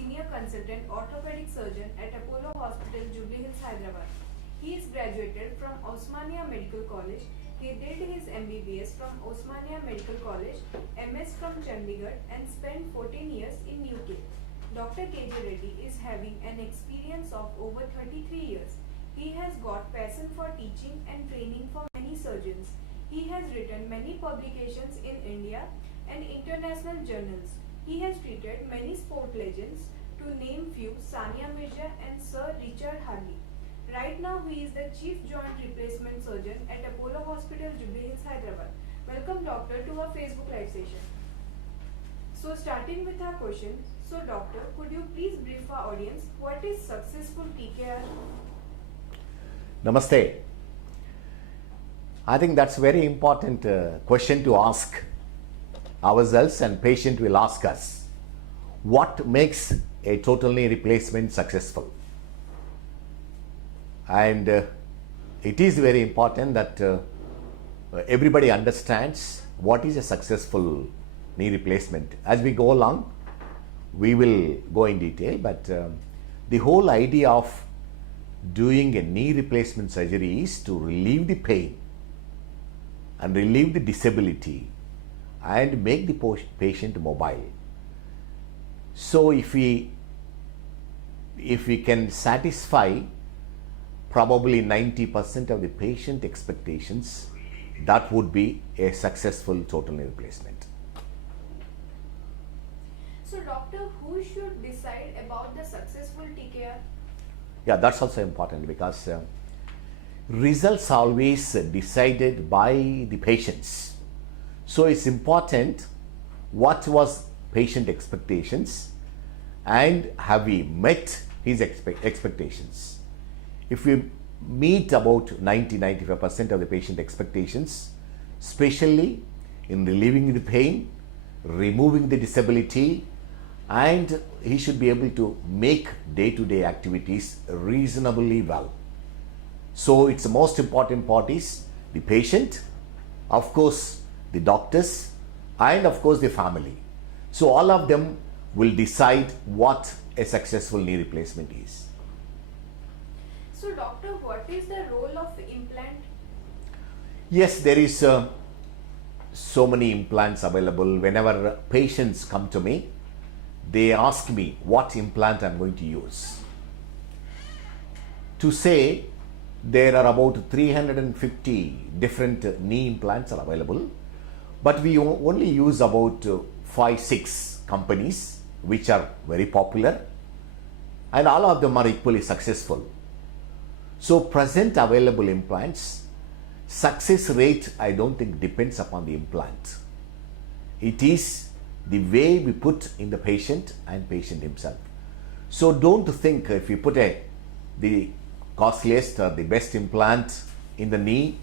Senior Consultant Orthopedic Surgeon at Apollo Hospital, Jubilee Hills, Hyderabad. He is graduated from Osmania Medical College. He did his MBBS from Osmania Medical College, MS from Chandigarh, and spent 14 years in UK. Dr. K J Reddy is having an experience of over 33 years. He has got passion for teaching and training for many surgeons. He has written many publications in India and international journals. He has treated many sport legends, to name few, Sania Mirza and Sir Richard Harley. Right now he is the Chief Joint Replacement Surgeon at Apollo Hospital, Jubilee Hills, Hyderabad. Welcome doctor to our Facebook live session. So starting with our question, so doctor, could you please brief our audience what is successful TKR? Namaste. I think that's a very important question to ask ourselves, and patient will ask us. What makes a total knee replacement successful? And it is very important that everybody understands what is a successful knee replacement. As we go along, we will go in detail, but the whole idea of doing a knee replacement surgery is to relieve the pain and relieve the disability and make the patient mobile. So if we can satisfy probably 90% of the patient expectations, that would be a successful total knee replacement. So doctor, who should decide about the successful TKR? Yeah, that's also important because results are always decided by the patients. So it's important what was patient expectations and have we met his expectations. If we meet about 90-95% of the patient expectations, especially in relieving the pain, removing the disability, and he should be able to make day-to-day activities reasonably well. So it's the most important part is the patient, of course the doctors, and of course the family. So all of them will decide what a successful knee replacement is. So doctor, what is the role of implant? Yes, there is so many implants available. Whenever patients come to me, they ask me what implant I'm going to use. To say, there are about 350 different knee implants are available, but we only use about 5-6 companies which are very popular, and all of them are equally successful. So present available implants, success rate I don't think depends upon the implant. It is the way we put in the patient and patient himself. So don't think if you put the costliest or the best implant in the knee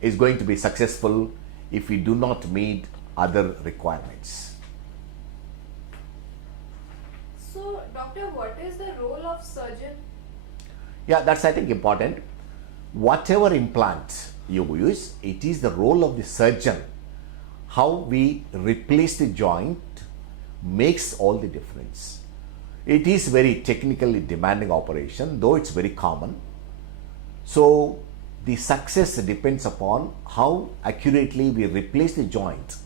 is going to be successful if we do not meet other requirements. So doctor, what is the role of surgeon? Yeah, that's I think important. Whatever implant you use, it is the role of the surgeon. How we replace the joint makes all the difference. It is very technically demanding operation, though it's very common. So the success depends upon how accurately we replace the joint.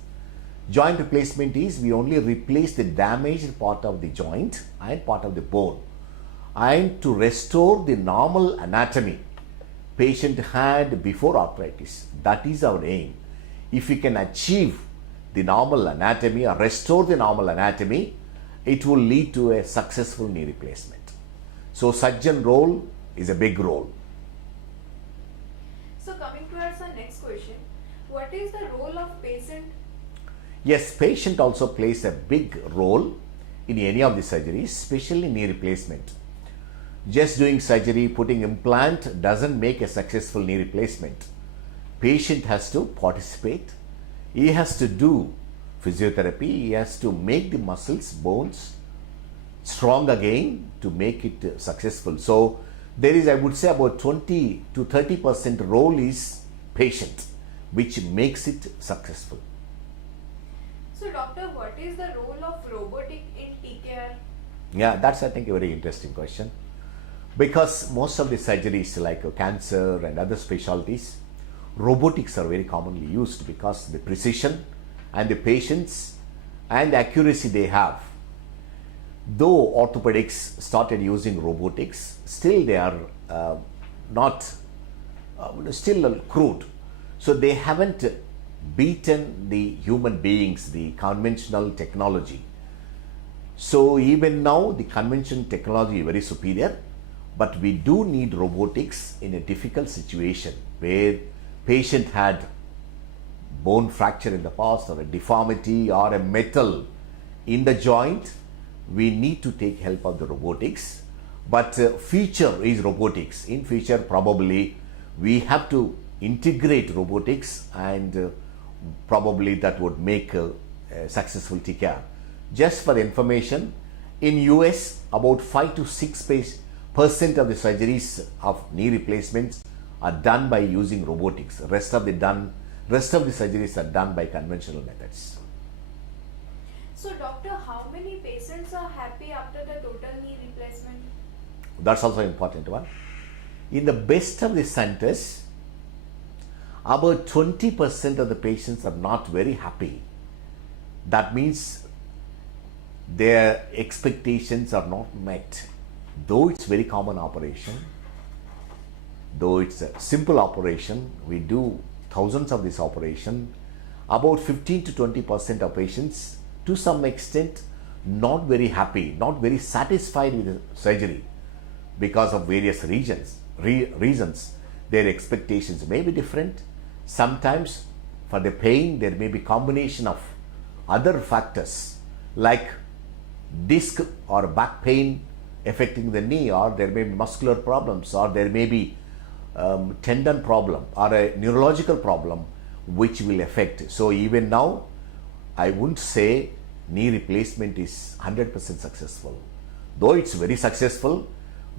Joint replacement is we only replace the damaged part of the joint and part of the bone, and to restore the normal anatomy patient had before arthritis. That is our aim. If we can achieve the normal anatomy or restore the normal anatomy, it will lead to a successful knee replacement. So surgeon role is a big role. So coming towards our next question, what is the role of patient? Yes, patient also plays a big role in any of the surgeries, especially knee replacement. Just doing surgery, putting implant doesn't make a successful knee replacement. Patient has to participate. He has to do physiotherapy. He has to make the muscles, bones strong again to make it successful. So there is, I would say, about 20 to 30% role is patient, which makes it successful. So doctor, what is the role of robotic in TKR? Yeah, that's I think a very interesting question. Because most of the surgeries like cancer and other specialties, robotics are very commonly used because the precision and the patience and the accuracy they have. Though orthopedics started using robotics, still they are not still crude. So they haven't beaten the human beings, the conventional technology. So even now the conventional technology is very superior, but we do need robotics in a difficult situation where patient had bone fracture in the past or a deformity or a metal in the joint. We need to take help of the robotics, but future is robotics. In future probably we have to integrate robotics, and probably that would make a successful TKR. Just for the information, in US about 5 to 6% of the surgeries of knee replacements are done by using robotics. Rest of the surgeries are done by conventional methods. So doctor, how many patients are happy after the total knee replacement? That's also an important one. In the best of the centers, about 20% of the patients are not very happy. That means their expectations are not met. Though it's very common operation, though it's a simple operation, we do thousands of this operation, about 15 to 20% of patients to some extent not very happy, not very satisfied with the surgery because of various reasons. Their expectations may be different. Sometimes for the pain there may be combination of other factors like disc or back pain affecting the knee, or there may be muscular problems, or there may be tendon problem or a neurological problem which will affect. So even now I wouldn't say knee replacement is 100% successful. Though it's very successful,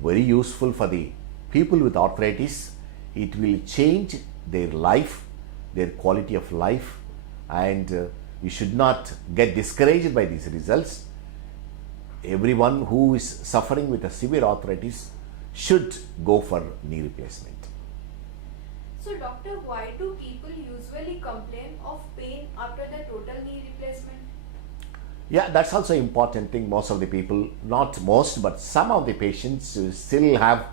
very useful for the people with arthritis, it will change their life, their quality of life, and you should not get discouraged by these results. Everyone who is suffering with a severe arthritis should go for knee replacement. So doctor, why do people usually complain of pain after the total knee replacement? Yeah, that's also an important thing. Most of the people, not most, but some of the patients still have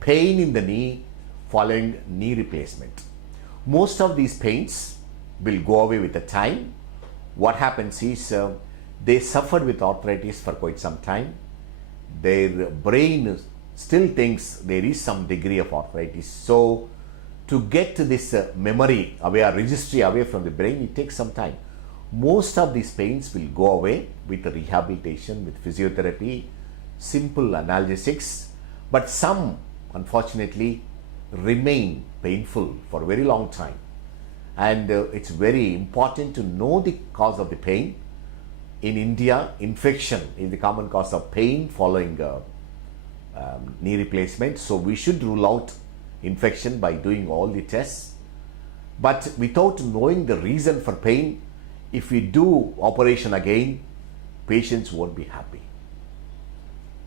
pain in the knee following knee replacement. Most of these pains will go away with the time. What happens is they suffered with arthritis for quite some time. Their brain still thinks there is some degree of arthritis. So to get this memory away or registry away from the brain, it takes some time. Most of these pains will go away with the rehabilitation, with physiotherapy, simple analgesics, but some unfortunately remain painful for a very long time. And it's very important to know the cause of the pain. In India, infection is the common cause of pain following knee replacement. So we should rule out infection by doing all the tests. But without knowing the reason for pain, if we do operation again, patients won't be happy.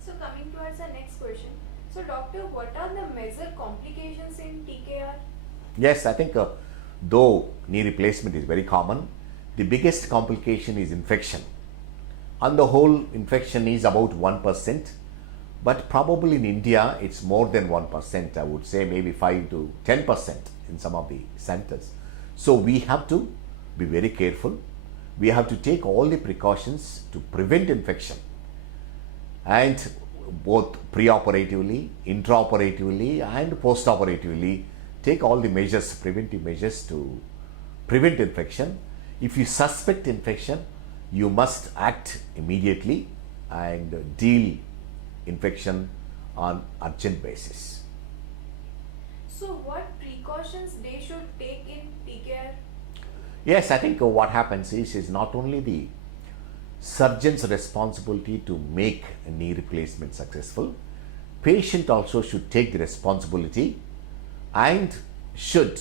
So coming towards our next question. So doctor, what are the major complications in TKR? Yes, I think though knee replacement is very common, the biggest complication is infection. On the whole, infection is about 1%, but probably in India it's more than 1%. I would say maybe 5 to 10% in some of the centers. So we have to be very careful. We have to take all the precautions to prevent infection, and both preoperatively, intraoperatively and postoperatively take all the measures, preventive measures to prevent infection. If you suspect infection, you must act immediately and deal infection on urgent basis. So what precautions they should take in TKR? Yes, I think what happens is not only the surgeon's responsibility to make a knee replacement successful, patient also should take the responsibility and should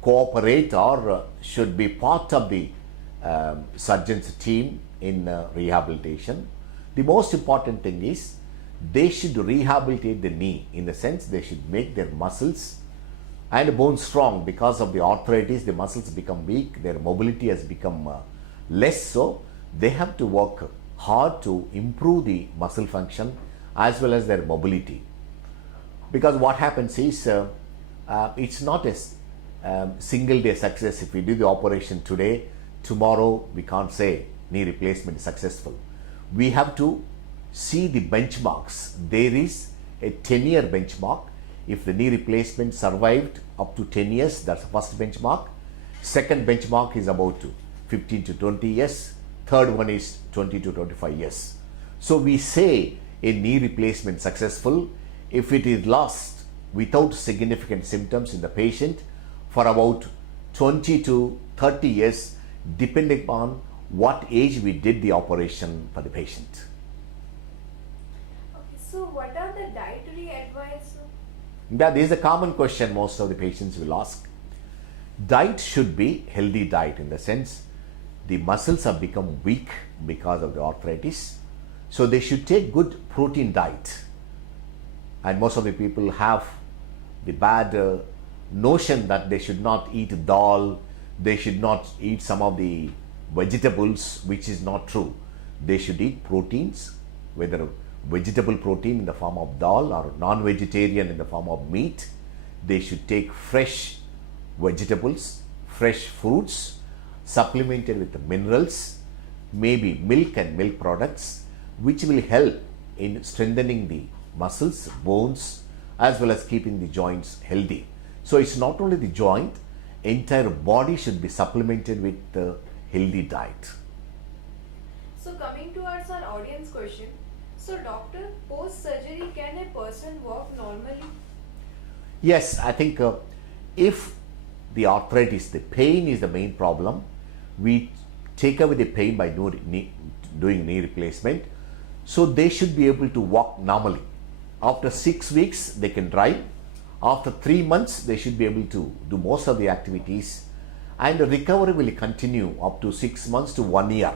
cooperate or should be part of the surgeon's team in rehabilitation. The most important thing is they should rehabilitate the knee, in the sense they should make their muscles and bones strong. Because of the arthritis, the muscles become weak, their mobility has become less, so they have to work hard to improve the muscle function as well as their mobility. Because what happens is it's not a single day success. If we do the operation today, tomorrow we can't say knee replacement is successful. We have to see the benchmarks. There is a 10-year benchmark. If the knee replacement survived up to 10 years, that's the first benchmark. Second benchmark is about 15 to 20 years. Third one is 20 to 25 years. So we say a knee replacement successful if it is lost without significant symptoms in the patient for about 20 to 30 years, depending upon what age we did the operation for the patient. Okay, so what are the dietary advice? That is a common question most of the patients will ask. Diet should be healthy diet, in the sense the muscles have become weak because of the arthritis. So they should take good protein diet. And most of the people have the bad notion that they should not eat dal, they should not eat some of the vegetables, which is not true. They should eat proteins, whether vegetable protein in the form of dal or non-vegetarian in the form of meat. They should take fresh vegetables, fresh fruits, supplemented with the minerals, maybe milk and milk products, which will help in strengthening the muscles, bones, as well as keeping the joints healthy. So it's not only the joint, entire body should be supplemented with the healthy diet. So coming towards our audience question, so doctor, post surgery, can a person walk normally? Yes, I think if the arthritis, the pain is the main problem, we take away the pain by doing knee replacement. So they should be able to walk normally. After 6 weeks, they can drive. After 3 months, they should be able to do most of the activities, and the recovery will continue up to 6 months to 1 year.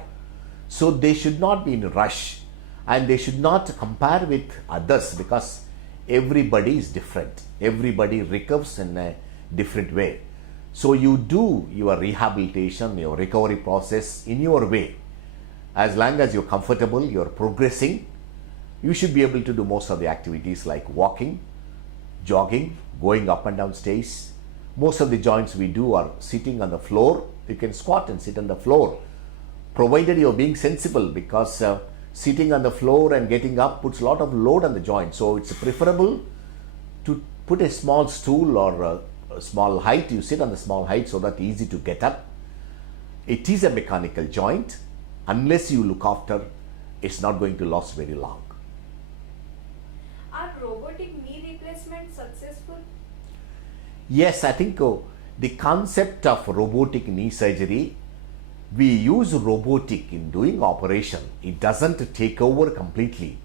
So they should not be in a rush, and they should not compare with others, because everybody is different. Everybody recovers in a different way. So you do your rehabilitation, your recovery process in your way. As long as you're comfortable, you're progressing, you should be able to do most of the activities like walking, jogging, going up and down stairs. Most of the joints we do are sitting on the floor. You can squat and sit on the floor, provided you're being sensible, because sitting on the floor and getting up puts a lot of load on the joint. So it's preferable to put a small stool or a small height. You sit on the small height so that easy to get up. It is a mechanical joint. Unless you look after, it's not going to last very long. Are robotic knee replacement successful? Yes, I think the concept of robotic knee surgery, we use robotic in doing operation. It doesn't take over completely.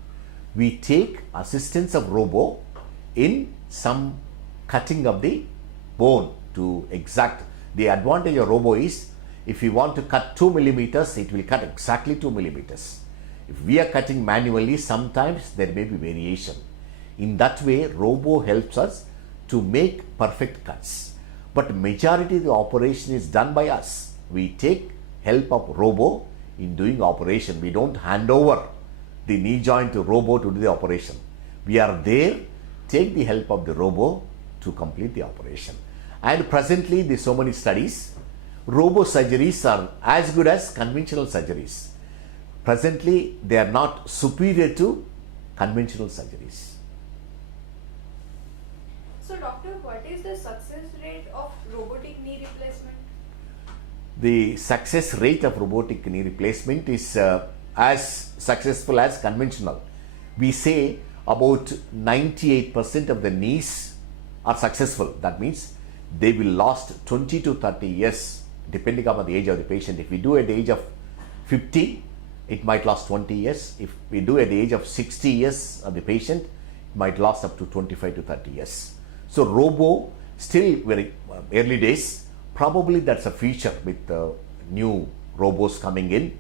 We take assistance of robo in some cutting of the bone to exact. The advantage of robo is, if you want to cut 2 millimeters, it will cut exactly 2 millimeters. If we are cutting manually, sometimes there may be variation. In that way, robo helps us to make perfect cuts. But majority of the operation is done by us. We take help of robo in doing operation. We don't hand over the knee joint to robo to do the operation. We are there, take the help of the robo to complete the operation. And presently, there are so many studies. Robo surgeries are as good as conventional surgeries. Presently, they are not superior to conventional surgeries. So doctor, what is the success rate of robotic knee replacement? The success rate of robotic knee replacement is as successful as conventional. We say about 98% of the knees are successful. That means they will last 20 to 30 years depending upon the age of the patient. If we do at the age of 50, it might last 20 years. If we do at the age of 60 years of the patient, it might last up to 25 to 30 years. So robo, still very early days. Probably that's a future with new robos coming in.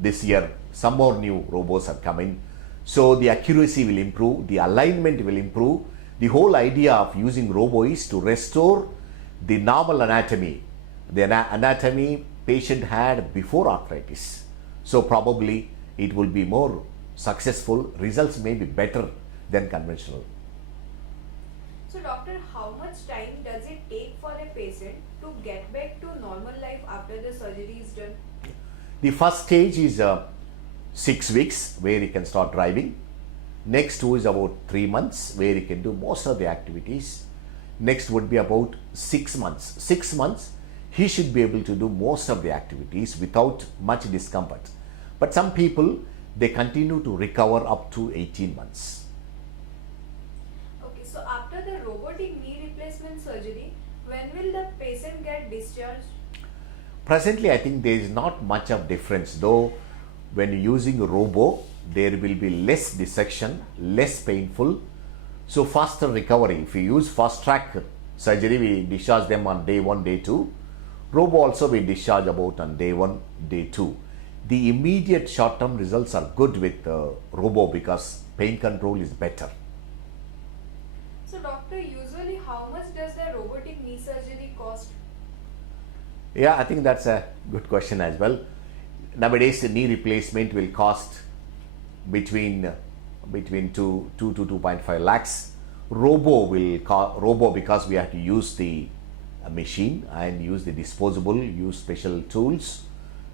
this year some more new robots are coming. So the accuracy will improve, the alignment will improve. The whole idea of using robo is to restore the normal anatomy, the anatomy patient had before arthritis. So probably it will be more successful, results may be better than conventional. So doctor, how much time does it take for a patient to get back to normal life after the surgery is done? The first stage is 6 weeks where he can start driving. Next two is about 3 months where he can do most of the activities. Next would be about 6 months. 6 months he should be able to do most of the activities without much discomfort. But some people, they continue to recover up to 18 months. Okay, so after the robotic knee replacement surgery, when will the patient get discharged? Presently, I think there is not much of difference, though when using a robo, there will be less dissection, less painful, so faster recovery. If we use fast track surgery, we discharge them on day 1, day 2. Robo also we discharge about on day 1, day 2. The immediate short-term results are good with robo because pain control is better. So doctor, usually how much does the robotic knee surgery cost? Yeah, I think that's a good question as well. Nowadays, the knee replacement will cost between 2 to 2.5 lakhs. Robo because we have to use the machine and use the disposable, use special tools.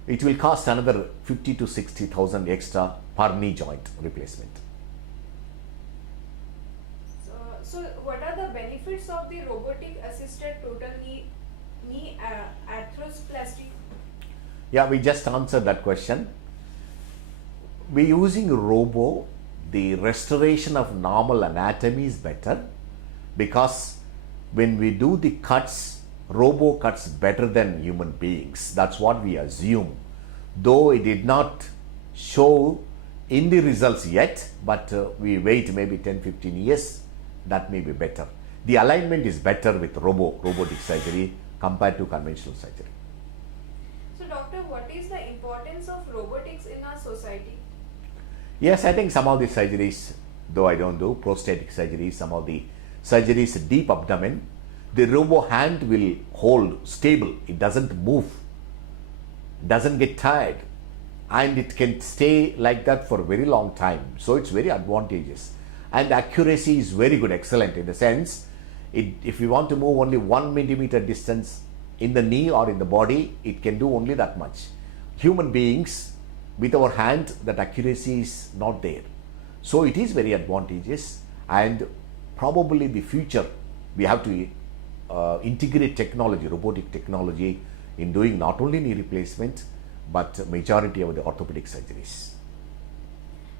It will cost another 50 to 60,000 extra per knee joint replacement. So what are the benefits of the robotic assisted total knee arthroplasty? Yeah, we just answered that question. We using robo, the restoration of normal anatomy is better because when we do the cuts, robo cuts better than human beings. That's what we assume. Though it did not show in the results yet, but we wait maybe 10-15 years, that may be better. The alignment is better with robotic surgery compared to conventional surgery. So doctor, what is the importance of robotics in our society? Yes, I think some of the surgeries, though I don't do prosthetic surgeries, some of the surgeries deep abdomen, the robo hand will hold stable. It doesn't move, doesn't get tired, and it can stay like that for a very long time. So it's very advantageous. And accuracy is very good, excellent in the sense, if you want to move only 1 millimeter distance in the knee or in the body, it can do only that much. Human beings, with our hand, that accuracy is not there. So it is very advantageous, and probably the future, we have to integrate technology, robotic technology in doing not only knee replacement, but majority of the orthopedic surgeries.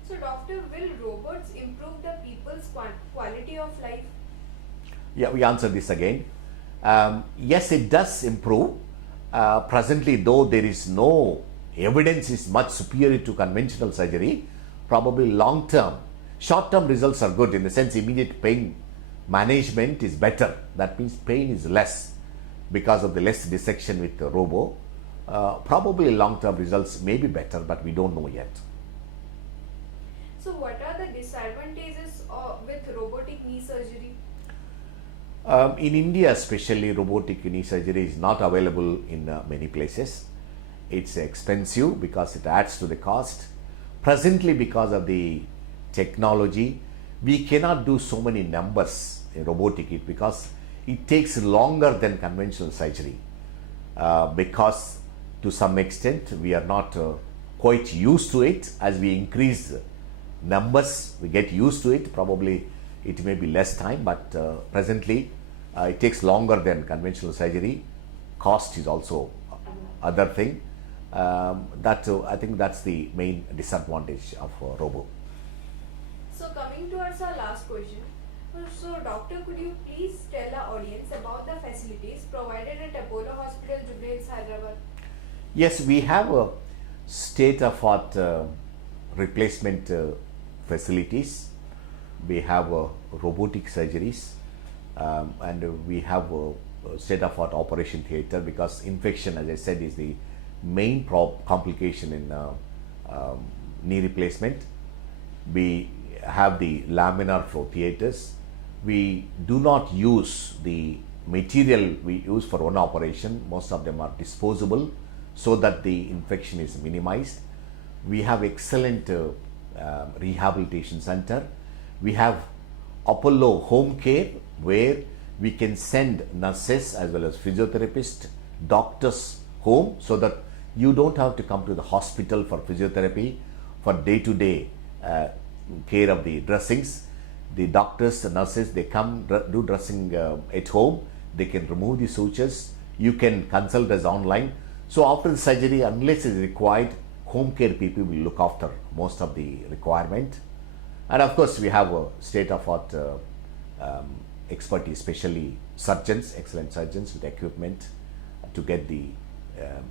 So doctor, will robots improve the people's quality of life? Yeah, we answer this again. Yes, it does improve. Presently, though there is no evidence is much superior to conventional surgery, probably long term, short term results are good in the sense immediate pain management is better. That means pain is less because of the less dissection with the robo. Probably long term results may be better, but we don't know yet. So what are the disadvantages with robotic knee surgery? In India especially, robotic knee surgery is not available in many places. It's expensive because it adds to the cost. Presently, because of the technology, we cannot do so many numbers in robotic because it takes longer than conventional surgery. Because to some extent we are not quite used to it. As we increase numbers, we get used to it. Probably it may be less time, but presently it takes longer than conventional surgery. Cost is also other thing. I think that's the main disadvantage of robo. So coming towards our last question. So doctor, could you please tell our audience about the facilities provided at Apollo Hospital, Jubilee Hills, Hyderabad? Yes, we have a state-of-art replacement facilities. We have robotic surgeries, and we have a state-of-art operation theater because infection, as I said, is the main complication in knee replacement. We have the laminar flow theaters. We do not use the material we use for one operation. Most of them are disposable so that the infection is minimized. We have excellent rehabilitation center. We have Apollo home care, where we can send nurses as well as physiotherapists, doctors home, so that you don't have to come to the hospital for physiotherapy for day-to-day care of the dressings. The doctors, the nurses, they come do dressing at home. They can remove the sutures. You can consult us online. So after the surgery, unless it is required, home care people will look after most of the requirement. And of course, we have a state-of-art expertise, especially surgeons, excellent surgeons with equipment to get the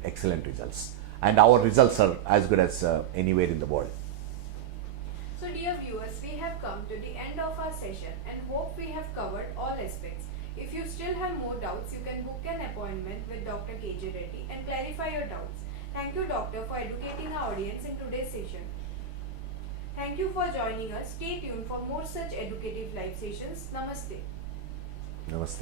excellent results. And our results are as good as anywhere in the world. So dear viewers, we have come to the end of our session and hope we have covered all aspects. If you still have more doubts, you can book an appointment with Dr. K J Reddy and clarify your doubts. Thank you, doctor, for educating our audience in today's session. Thank you for joining us. Stay tuned for more such educative live sessions. Namaste. Namaste.